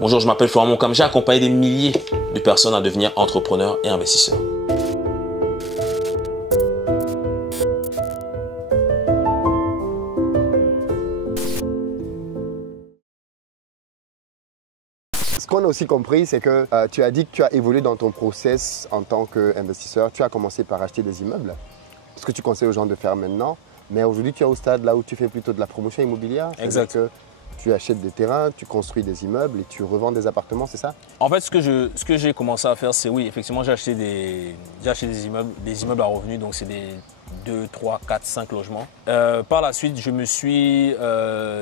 Bonjour, je m'appelle Florent Moncam. J'ai accompagné des milliers de personnes à devenir entrepreneurs et investisseurs. Ce qu'on a aussi compris, c'est que tu as dit que tu as évolué dans ton process en tant qu'investisseur. Tu as commencé par acheter des immeubles, ce que tu conseilles aux gens de faire maintenant. Mais aujourd'hui, tu es au stade là où tu fais plutôt de la promotion immobilière. Exact. Que tu achètes des terrains, tu construis des immeubles et tu revends des appartements, c'est ça? En fait, ce que j'ai commencé à faire, c'est oui, effectivement, j'ai acheté des immeubles à revenus, donc c'est des 2, 3, 4, 5 logements. Par la suite, je me suis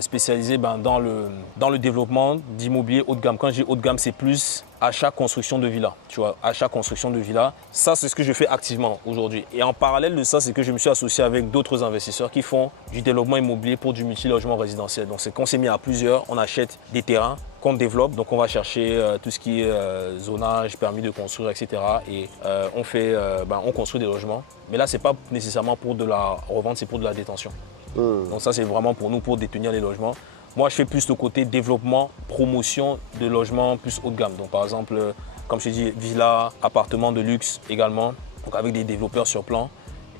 spécialisé dans le développement d'immobilier haut de gamme. Quand je dis haut de gamme, c'est plus achat, construction de villas. Tu vois, achat, construction de villas. Ça, c'est ce que je fais activement aujourd'hui. Et en parallèle de ça, c'est que je me suis associé avec d'autres investisseurs qui font du développement immobilier pour du multilogement résidentiel. Donc, c'est qu'on s'est mis à plusieurs, on achète des terrains qu'on développe. Donc, on va chercher tout ce qui est zonage, permis de construire, etc. Et on construit des logements. Mais là, ce n'est pas nécessairement pour de la revente, c'est pour de la détention. Donc, ça, c'est vraiment pour nous, pour détenir les logements. Moi, je fais plus le côté développement, promotion de logements plus haut de gamme. Donc, par exemple, comme je t'ai dit, villas, appartements de luxe également, donc avec des développeurs sur plan.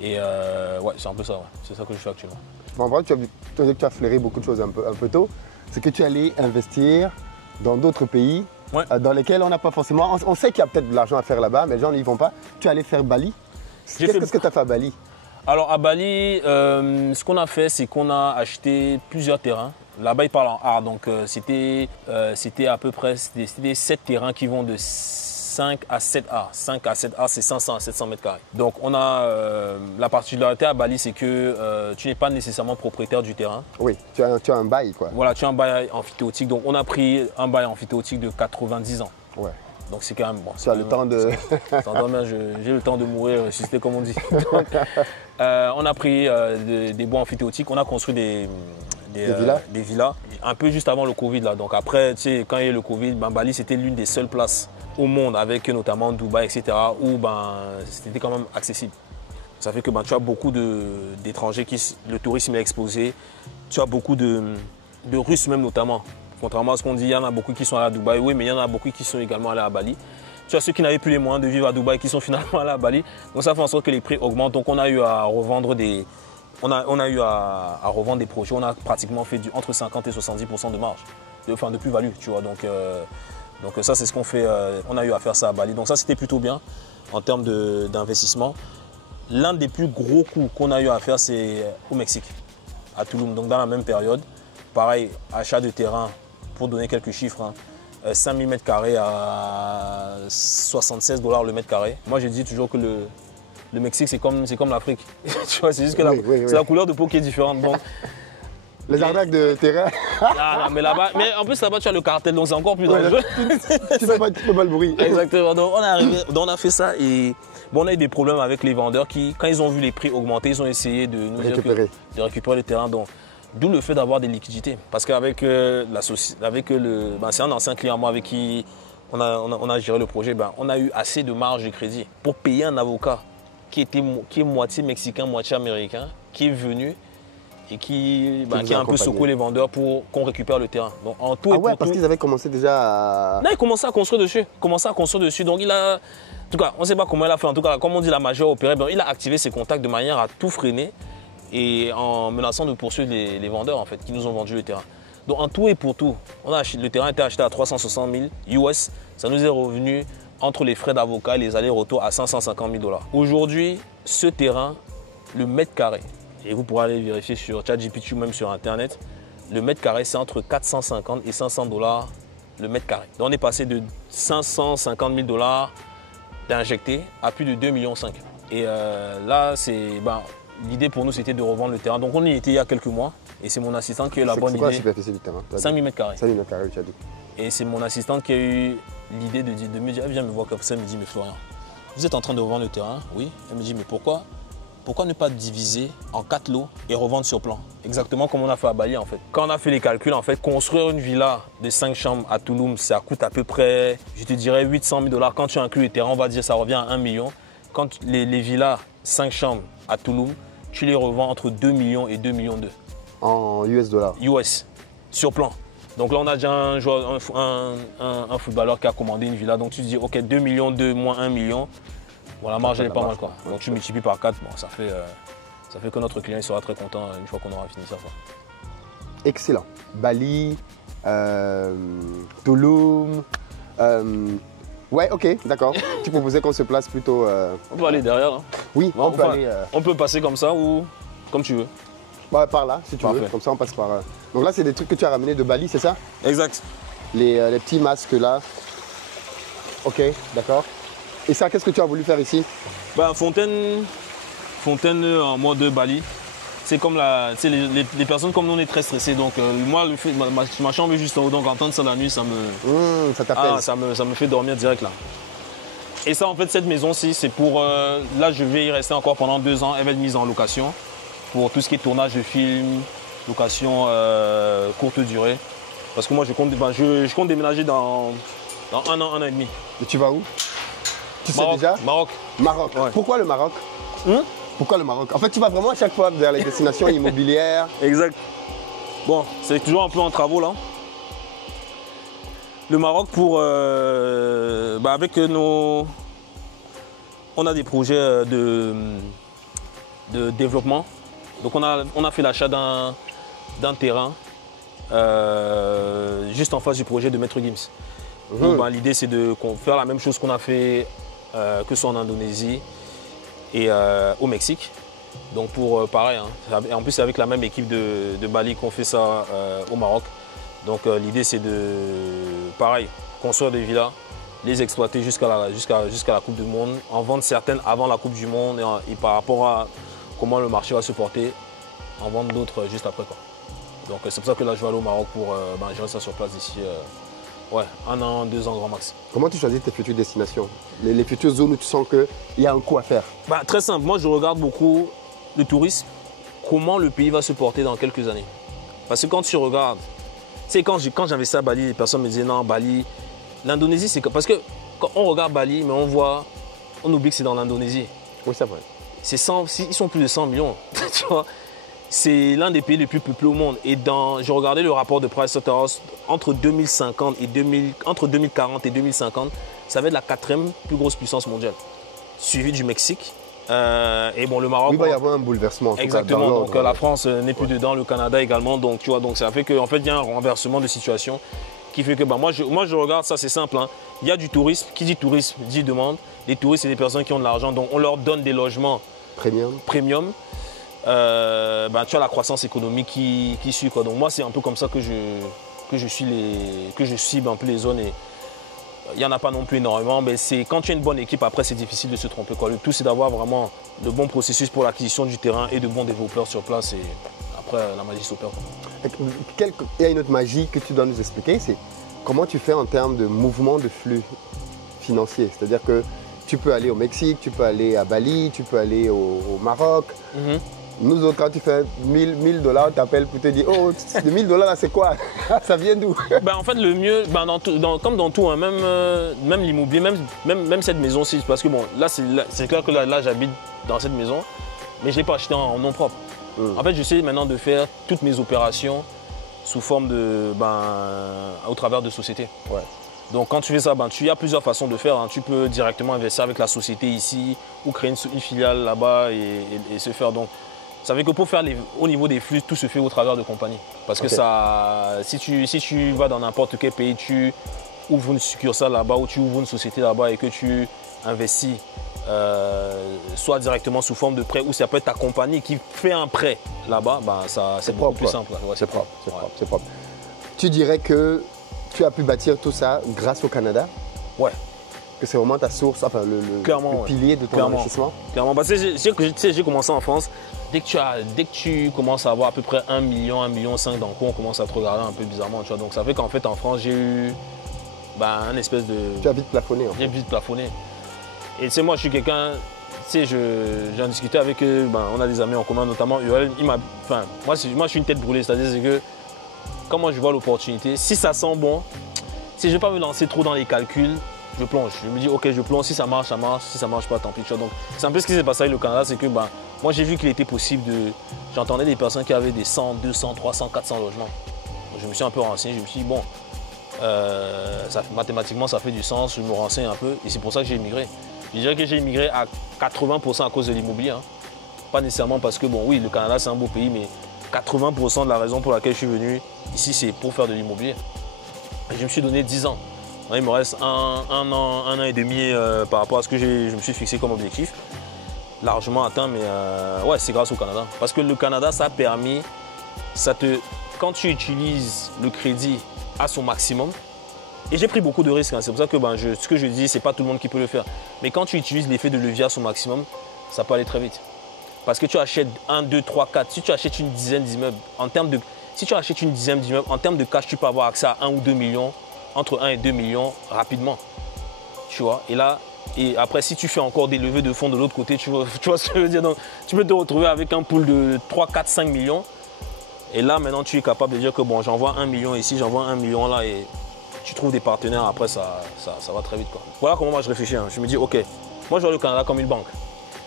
Et ouais, c'est un peu ça, ouais. C'est ça que je fais actuellement. En vrai, tu as flairé beaucoup de choses un peu tôt. C'est que tu allais investir dans d'autres pays dans lesquels on n'a pas forcément… On sait qu'il y a peut-être de l'argent à faire là-bas, mais les gens n'y vont pas. Tu allais faire Bali. Qu'est-ce que tu as fait à Bali? Alors, à Bali, ce qu'on a fait, c'est qu'on a acheté plusieurs terrains. Là-bas, ils parlent en art, donc c'était à peu près 7 terrains qui vont de 5 à 7 A. 5 à 7 A, c'est 500 à 700 mètres carrés. Donc, on a la particularité à Bali, c'est que tu n'es pas nécessairement propriétaire du terrain. Oui, tu as un bail, quoi. Voilà, tu as un bail amphithéotique. Donc, on a pris un bail amphithéotique de 90 ans. Ouais. Donc, c'est quand même bon. Tu as le temps de… J'ai le temps de mourir, ressusciter, comme on dit. Donc, on a pris des bois amphithéotiques, on a construit des villas, un peu juste avant le Covid là. Donc après, tu sais, quand il y a eu le Covid, Bali c'était l'une des seules places au monde, avec notamment Dubaï, etc., où c'était quand même accessible. Ça fait que tu as beaucoup d'étrangers, le tourisme est explosé. Tu as beaucoup de Russes même notamment. Contrairement à ce qu'on dit, il y en a beaucoup qui sont allés à Dubaï, oui, mais il y en a beaucoup qui sont également allés à Bali. Tu as ceux qui n'avaient plus les moyens de vivre à Dubaï qui sont finalement allés à Bali. Donc ça fait en sorte que les prix augmentent. Donc on a eu à revendre des… On a eu à revendre des projets, on a pratiquement fait entre 50 et 70% de marge, de plus-value, tu vois. Donc ça, c'est ce qu'on fait, on a eu à faire ça à Bali. Donc ça, c'était plutôt bien en termes d'investissement. L'un des plus gros coups qu'on a eu à faire, c'est au Mexique, à Tulum. Donc dans la même période, pareil, achat de terrain, pour donner quelques chiffres, 5000 mètres carrés à 76 $ le mètre carré. Moi, je dis toujours que le Mexique, c'est comme l'Afrique. Tu vois, c'est juste que la couleur de peau qui est différente. Donc, les arnaques de terrain. Mais en plus là-bas, tu as le cartel, donc c'est encore plus dangereux. Tu fais pas le bruit. Exactement. Donc on a fait ça et on a eu des problèmes avec les vendeurs qui, quand ils ont vu les prix augmenter, ils ont essayé de nous récupérer le terrain. D'où le fait d'avoir des liquidités. Parce qu'avec c'est un ancien client à moi avec qui on a géré le projet, on a eu assez de marge de crédit pour payer un avocat qui est moitié mexicain, moitié américain, qui est venu et qui a un peu secoué les vendeurs pour qu'on récupère le terrain. Donc, en tout parce qu'ils avaient commencé déjà à… Non, il commençait à construire dessus. Donc, en tout cas, on ne sait pas comment il a fait. En tout cas, comme on dit, la magie a opéré. Il a activé ses contacts de manière à tout freiner et en menaçant de poursuivre les vendeurs, en fait, qui nous ont vendu le terrain. Donc, en tout et pour tout, le terrain a été acheté à 360 000 US. Ça nous est revenu entre les frais d'avocat et les allers-retours à 550 000 $. Aujourd'hui, ce terrain, le mètre carré, et vous pourrez aller vérifier sur ChatGPT ou même sur Internet, le mètre carré, c'est entre 450 et 500 $ le mètre carré. Donc on est passé de 550 000 $ d'injectés à plus de 2,5 millions. Et là, l'idée pour nous, c'était de revendre le terrain. Donc on y était il y a quelques mois et c'est mon assistante qui a eu la bonne idée. C'est quoi la superficie du terrain? 5 000 mètres carrés. 5 000 mètres carrés, tu as dit. Et c'est mon assistante qui a eu l'idée de me dire, viens me voir comme ça, elle me dit, mais Florian, vous êtes en train de revendre le terrain? Oui. Elle me dit, mais pourquoi ne pas diviser en 4 lots et revendre sur plan? Exactement comme on a fait à Bali en fait. Quand on a fait les calculs, en fait, construire une villa de 5 chambres à Tulum, ça coûte à peu près, je te dirais 800 000 $. Quand tu inclus les terrains, on va dire ça revient à 1 million. Quand les villas 5 chambres à Tulum, tu les revends entre 2 millions et 2,2 millions. En US dollars? US, sur plan. Donc là, on a déjà un footballeur qui a commandé une villa. Donc tu te dis, ok, 2 millions, 2 moins 1 million. Bon, la marge, elle est pas mal, quoi. Donc tu multiplies par 4, bon, ça fait que notre client il sera très content une fois qu'on aura fini ça, quoi. Excellent. Bali, Tulum. Ouais, ok, d'accord. Tu proposais qu'on se place plutôt. On peut aller derrière. Hein. Oui, on peut aller. On peut passer comme ça ou comme tu veux. Bah, par là, si tu veux. Comme ça, on passe par. Donc là, c'est des trucs que tu as ramenés de Bali, c'est ça? Exact. Les petits masques là. Ok, d'accord. Et ça, qu'est-ce que tu as voulu faire ici? Bah, fontaine en mode Bali. C'est comme les personnes comme nous, on est très stressés. Donc moi, ma chambre est juste en haut. Donc entendre ça la nuit, ça me. Ça t'appelle. Ça me fait dormir direct là. Et ça, en fait, cette maison-ci, c'est pour. Là, je vais y rester encore pendant 2 ans. Elle va être mise en location pour tout ce qui est tournage de films, location courte durée. Parce que moi, je compte déménager dans 1 an, 1 an et demi. Et tu vas où? Tu Maroc, sais déjà? Maroc. Maroc. Ouais. Pourquoi le Maroc? Pourquoi le Maroc? En fait, tu vas vraiment à chaque fois vers les destinations immobilières. Exact. Bon, c'est toujours un peu en travaux là. Le Maroc pour... avec nos... On a des projets de développement. Donc on a fait l'achat d'un terrain juste en face du projet de Maître Gims. L'idée c'est de faire la même chose qu'on a fait que ce soit en Indonésie et au Mexique. Donc pour pareil, hein, en plus c'est avec la même équipe de Bali qu'on fait ça au Maroc. Donc l'idée c'est de, pareil, construire des villas, les exploiter jusqu'à la Coupe du Monde, en vendre certaines avant la Coupe du Monde et par rapport à comment le marché va se porter, en vendre d'autres juste après, quoi. Donc c'est pour ça que là je vais aller au Maroc pour gérer ça sur place d'ici 1 an, 2 ans grand max. Comment tu choisis tes futures destinations, les futures zones où tu sens qu'il y a un coup à faire? Très simple, moi je regarde beaucoup le tourisme, comment le pays va se porter dans quelques années. Parce que quand tu regardes, tu sais, quand j'investis à Bali, les personnes me disaient non, Bali, l'Indonésie c'est parce que quand on regarde Bali, mais on oublie que c'est dans l'Indonésie. Oui, c'est vrai. Ils sont plus de 100 millions, tu vois. C'est l'un des pays les plus peuplés au monde. Et j'ai regardé le rapport de Pricewaterhouse entre 2040 et 2050, ça va être la 4e plus grosse puissance mondiale, suivi du Mexique. Et bon, le Maroc. Il va y avoir un bouleversement. Exactement. Donc la France n'est plus dedans, le Canada également. Donc tu vois, donc ça fait qu'en fait il y a un renversement de situation qui fait que moi je regarde ça, c'est simple. Hein. Il y a du tourisme. Qui dit tourisme dit demande. Les touristes, c'est des personnes qui ont de l'argent, donc on leur donne des logements premium. Tu as la croissance économique qui suit, quoi. Donc moi c'est un peu comme ça que je cible un peu les zones. Et il n'y en a pas non plus énormément, mais quand tu as une bonne équipe, après c'est difficile de se tromper, quoi. Le tout c'est d'avoir vraiment le bon processus pour l'acquisition du terrain et de bons développeurs sur place, et après la magie s'opère. Il y a une autre magie que tu dois nous expliquer, c'est comment tu fais en termes de mouvement de flux financier. C'est-à-dire que tu peux aller au Mexique, tu peux aller à Bali, tu peux aller au Maroc. Nous autres, quand tu fais 1000 $, tu appelles pour te dire, oh, les 1000 $ là, c'est quoi? Ça vient d'où? En fait, le mieux, comme dans tout, hein, même l'immobilier, même cette maison-ci, parce que bon, là, c'est clair que là j'habite dans cette maison, mais je ne l'ai pas acheté en nom propre. En fait, j'essaie maintenant de faire toutes mes opérations sous forme au travers de sociétés. Ouais. Donc quand tu fais ça, il y a plusieurs façons de faire. Hein. Tu peux directement investir avec la société ici ou créer une filiale là-bas et se faire. Donc, ça veut dire que pour faire au niveau des flux, tout se fait au travers de compagnies. Parce que si tu vas dans n'importe quel pays, tu ouvres une succursale là-bas ou tu ouvres une société là-bas et que tu investis, soit directement sous forme de prêt ou ça peut être ta compagnie qui fait un prêt là-bas, c'est beaucoup plus simple. Ouais, c'est propre. Tu dirais que tu as pu bâtir tout ça grâce au Canada? Ouais. Que c'est vraiment ta source, enfin le pilier de ton investissement? Clairement. Parce que j'ai commencé en France. Dès que tu commences à avoir à peu près 1 million, 1,5 million d'un coup, on commence à te regarder un peu bizarrement. Tu vois. Donc ça fait qu'en fait en France, j'ai eu un espèce de... Tu as vite plafonné en fait. J'ai vite plafonné. Et tu sais, moi je suis quelqu'un... Tu sais, j'en discutais avec eux, on a des amis en commun, notamment Uel. Moi je suis une tête brûlée, c'est-à-dire que quand moi je vois l'opportunité, si ça sent bon, si je ne vais pas me lancer trop dans les calculs, je plonge. Je me dis, ok, je plonge, si ça marche, ça marche, si ça marche pas, tant pis. Donc, c'est un peu ce qui s'est passé avec le Canada, c'est que moi j'ai vu qu'il était possible de... J'entendais des personnes qui avaient des 100, 200, 300, 400 logements. je me suis un peu renseigné, je me suis dit, bon, mathématiquement, ça fait du sens, je me renseigne un peu, et c'est pour ça que j'ai immigré. Je dirais que j'ai immigré à 80% à cause de l'immobilier. Hein. Pas nécessairement parce que, bon, oui, le Canada, c'est un beau pays, mais 80% de la raison pour laquelle je suis venu ici, c'est pour faire de l'immobilier. Je me suis donné 10 ans. Il me reste un an et demi par rapport à ce que je me suis fixé comme objectif. Largement atteint, mais ouais, c'est grâce au Canada. Parce que le Canada, ça a permis, quand tu utilises le crédit à son maximum, et j'ai pris beaucoup de risques, hein, c'est pour ça que ce que je dis, c'est pas tout le monde qui peut le faire. Mais quand tu utilises l'effet de levier à son maximum, ça peut aller très vite. Parce que tu achètes 1, 2, 3, 4, si tu achètes une dizaine d'immeubles, si tu achètes une dizaine d'immeubles, en termes de cash, tu peux avoir accès à 1 ou 2 millions, entre 1 et 2 millions rapidement. Tu vois, et après, si tu fais encore des levées de fonds de l'autre côté, tu vois ce que je veux dire. Donc, tu peux te retrouver avec un pool de 3, 4, 5 millions. Et là, maintenant, tu es capable de dire que bon, j'envoie 1 million ici, j'envoie 1 million là, et tu trouves des partenaires. Après, ça va très vite, quoi. Voilà comment moi je réfléchis. Hein. Je me dis, ok, moi je vois le Canada comme une banque.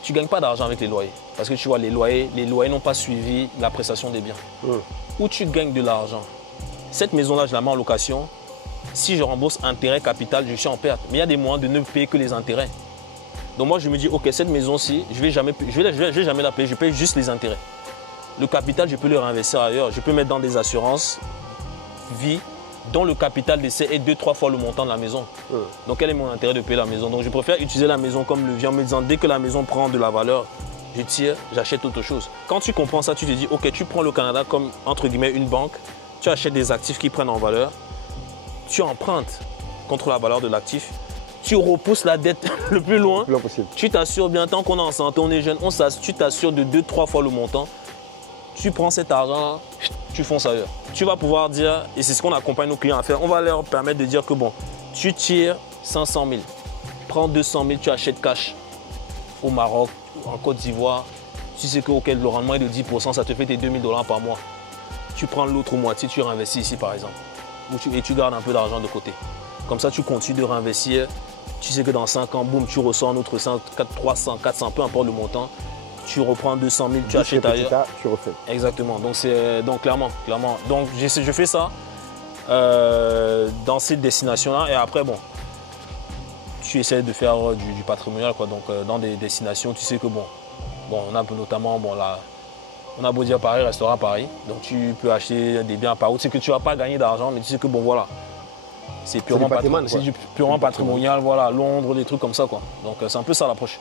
Tu ne gagnes pas d'argent avec les loyers. Parce que tu vois, les loyers n'ont pas suivi la prestation des biens. Où tu gagnes de l'argent. Cette maison-là, je la mets en location. Si je rembourse intérêt capital, je suis en perte. Mais il y a des moyens de ne payer que les intérêts. Donc moi, je me dis, ok, cette maison-ci, je ne vais jamais la payer, je paye juste les intérêts. Le capital, je peux le réinvestir ailleurs. Je peux mettre dans des assurances vie dont le capital d'essai est 2-3 fois le montant de la maison. Donc quel est mon intérêt de payer la maison? Donc je préfère utiliser la maison comme levier en me disant, dès que la maison prend de la valeur, je tire, j'achète autre chose. Quand tu comprends ça, tu te dis, ok, tu prends le Canada comme, entre guillemets, une banque, tu achètes des actifs qui prennent en valeur, tu empruntes contre la valeur de l'actif, tu repousses la dette le plus loin, tu t'assures bien, tant qu'on est en santé, on est jeune, tu t'assures de 2-3 fois le montant, tu prends cet argent, tu fonces ailleurs. Tu vas pouvoir dire, et c'est ce qu'on accompagne nos clients à faire, on va leur permettre de dire que bon, tu tires 500 000, prends 200 000, tu achètes cash au Maroc, en Côte d'Ivoire, tu sais que le rendement est de 10%, ça te fait tes 2 000 $ par mois. Tu prends l'autre moitié, tu réinvestis ici par exemple, et tu gardes un peu d'argent de côté. Comme ça, tu continues de réinvestir, tu sais que dans 5 ans, boum, tu ressors un autre 100, 300, 400, peu importe le montant. Tu reprends 200 000, tu achètes ailleurs. Tu refais. Exactement. Donc clairement. Donc je fais ça dans cette destination-là. Et après, bon, tu essaies de faire du patrimonial, quoi. Donc dans des destinations, tu sais que bon, on a notamment, on a beau dire Paris, restaurant à Paris. Donc tu peux acheter des biens à Paris. Tu sais que tu ne vas pas gagner d'argent, mais tu sais que bon, voilà. C'est purement patrimonial, voilà. Londres, des trucs comme ça, quoi. Donc c'est un peu ça l'approche.